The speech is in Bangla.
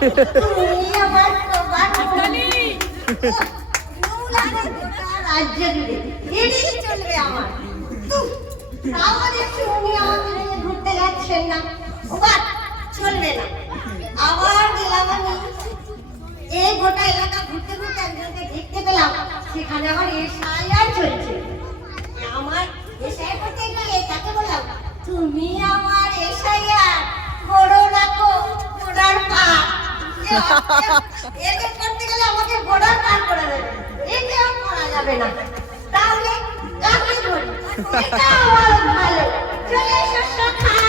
তুমি আমার বাড়ি রাজ্য জুড়ে এদিকে চলবে আমার আমাদের তুমি আমাদের ঘুরতে যাচ্ছেন না চলবে না আবার গেলাম আমি এই গোটা এলাকা ঘুরতে ঘুরতে একজনকে দেখতে পেলাম সেখানে আমার এসআইআর চলছে আমার এসআইআর করতে গেলে তাকে বললাম তুমি আমার এসআইআর করো না গো গোড়ার পা একে করতে গেলে আমাকে গোড়ার পার করে দেবে একে আর করা যাবে না তাহলে কাকে করি এটা আমার ভালো চলে এসো সখা